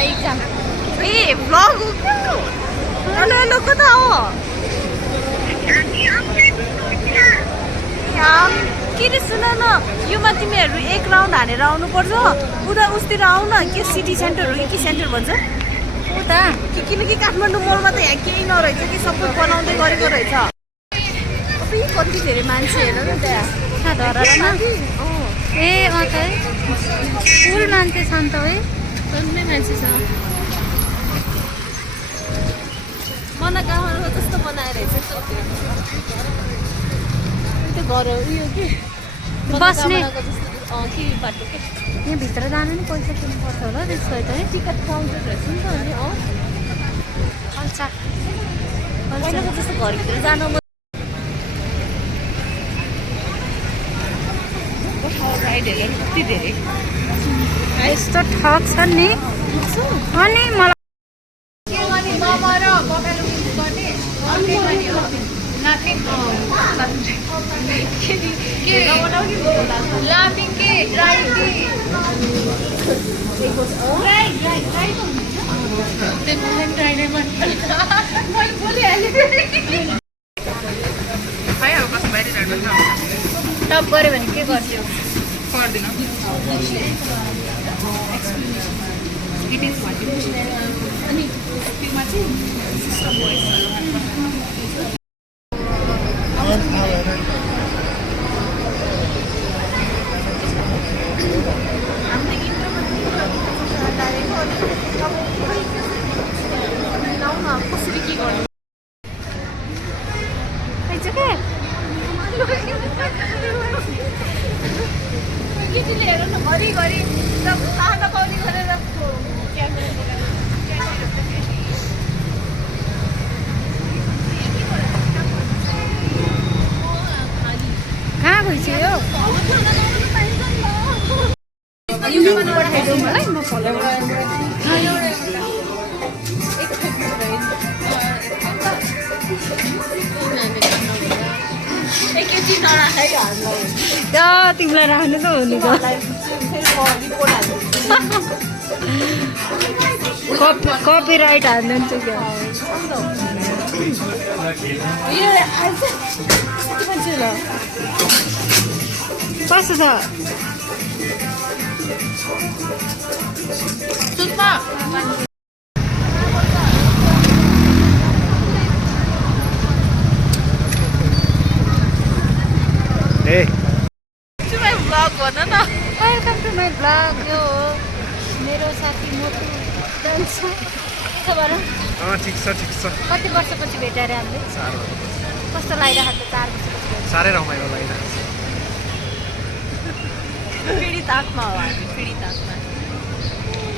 exam ए vlog हो क्या hello hello कता हो के रे सुन न योमा तिमीहरू एक राउन्ड हानेर आउनुपर्छ उता उसतिर आऊ न के सिटी सेन्टर हो कि सेन्टर भन्छ उता किनकि काठमाडौँ मलमा त यहाँ केही नरहेछ कि सबै बनाउँदै गरेको रहेछ अबे कति धेरै मान्छे हेर न त्यहाँ धरामा ए अँ त है फुल मान्छे छ नि त है सबै मान्छे छ मनोकामना जस्तो बनाएर रहेछ त्यो घर उयो के बस्ने के बाटो के यहाँ भित्र जानु नि पैसा तिर्नुपर्छ होला त्यसको त है टिकट काउन्टर रहेछ नि त अनि अच्छा पहिलाको जस्तो घरभित्र जान राइडहरू कति धेरै यस्तो ठग छ नि अनि मलाई टप गऱ्यो भने के गर्छु कसरी के गर्नु केटीले हेर न घरिघरि थाहा नपाउने गरेर कहाँ गइसक्यो पठाइदिउँ मलाई म फलो तिमीलाई राख्नु त हुनु त कपिराइट हाल्नुहुन्छ क्या कस्तो छ सुषमा भ्लग भन न वेलकम टु माई ब्लग यो हो मेरो साथी मोटु जान्छ के भएर ठिक छ कति वर्षपछि भेटाएर हामीले कस्तो लागिरहेको छ 4 वर्षपछि साह्रै रमाइलो लागिरहेको छ पीडित आत्मा हो हामी पीडित आत्मा